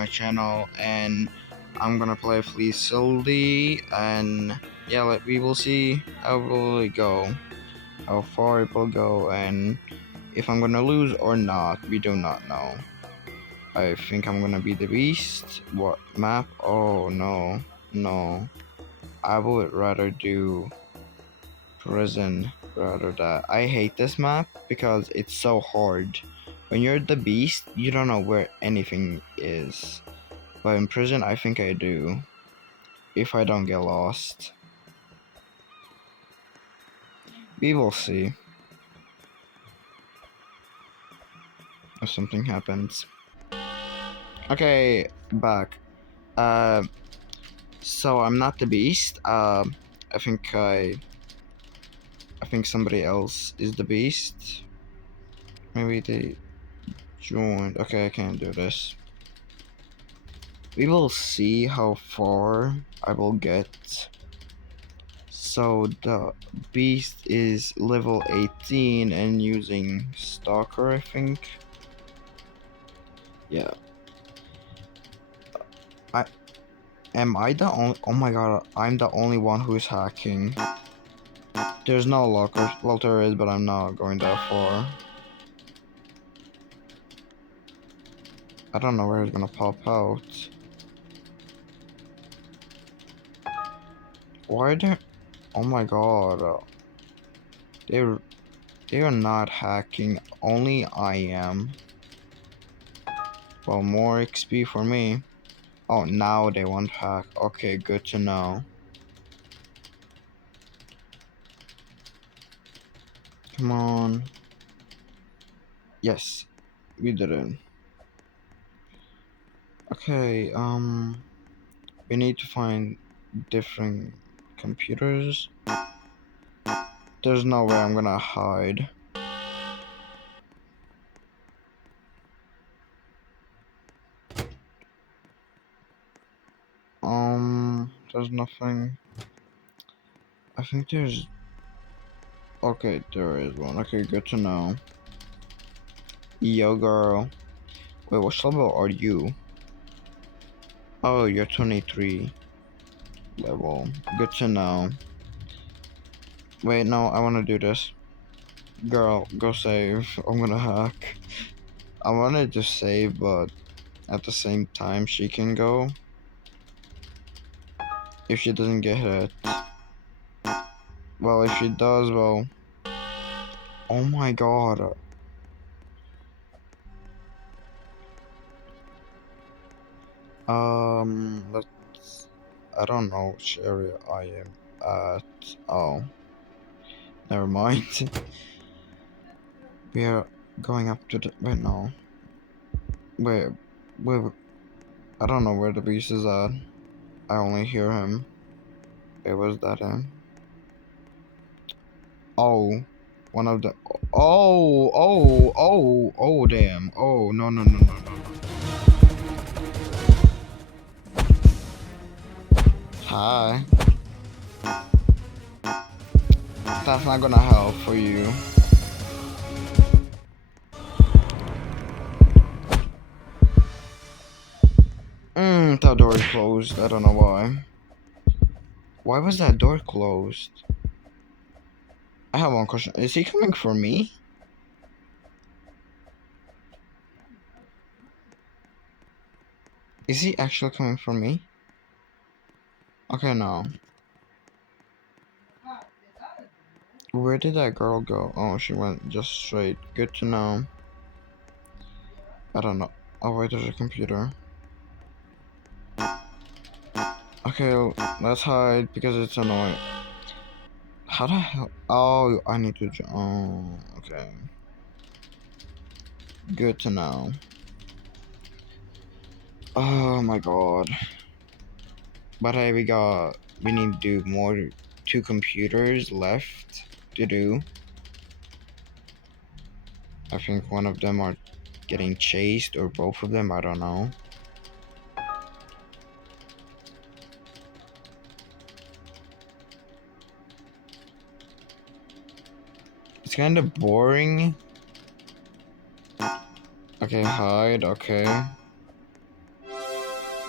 my channel, and I'm gonna play Fleece Sildy, and yeah, we will see how will it go, how far it will go, and if I'm gonna lose or not, we do not know. I think I'm gonna be the beast. What map? Oh no, no. I would rather do prison rather that. I hate this map because it's so hard. When you're the beast, you don't know where anything is. But in prison, I think I do. If I don't get lost. We will see if something happens. Okay, back. Uh, so I'm not the beast. I think I think somebody else is the beast. Maybe they joined. Okay, I can't do this. We will see how far I will get. So the beast is level 18 and using Stalker, I think. Yeah. I am I the only? Oh my god! I'm the only one who's hacking. There's no locker. Well, there is, but I'm not going that far. I don't know where it's gonna pop out. Why there? Oh my god! They're not hacking. Only I am. Well, more XP for me. Oh, now they want hack. Okay, good to know. Come on. Yes, we did it. Okay, we need to find different computers. There's no way I'm gonna hide. There's nothing. I think there's. Okay, there is one. Okay, good to know. Yo, girl. Wait, what level are you? Oh, you're 23 level. Good to know. Wait, no, I wanna do this. Girl, go save. I'm gonna hack. I wanted to save, but at the same time, she can go. If she doesn't get hit. Well, if she does, well. Oh my god. Let's. I don't know which area I am at. Oh, never mind. We are going up to the. Wait, no. Wait, wait. I don't know where the beast is at. I only hear him. Wait, where's that in? Oh, one of the. Oh, damn. Oh, no, no, no, no, no, no. Hi. That's not gonna help for you. That door is closed. I don't know why. Why was that door closed? I have one question. Is he coming for me? Is he actually coming for me? Okay, no. Where did that girl go? Oh, she went just straight. Good to know. I don't know. Oh, wait, there's a computer. Okay, let's hide because it's annoying. How the hell? Oh, I need to. Oh, okay. Good to know. Oh my god. But hey, we need to do more. 2 computers left to do. I think one of them are getting chased, or both of them, I don't know. It's kind of boring. Okay, hide, okay.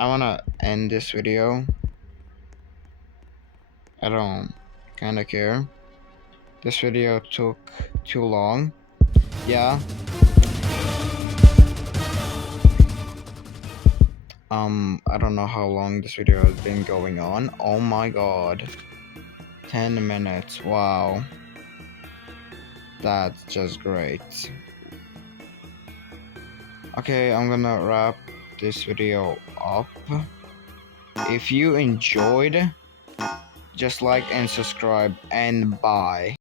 I wanna end this video. I don't kinda care. This video took too long. Yeah. I don't know how long this video has been going on. Oh my god. 10 minutes. Wow. That's just great. Okay, I'm gonna wrap this video up. If you enjoyed, just like and subscribe and bye.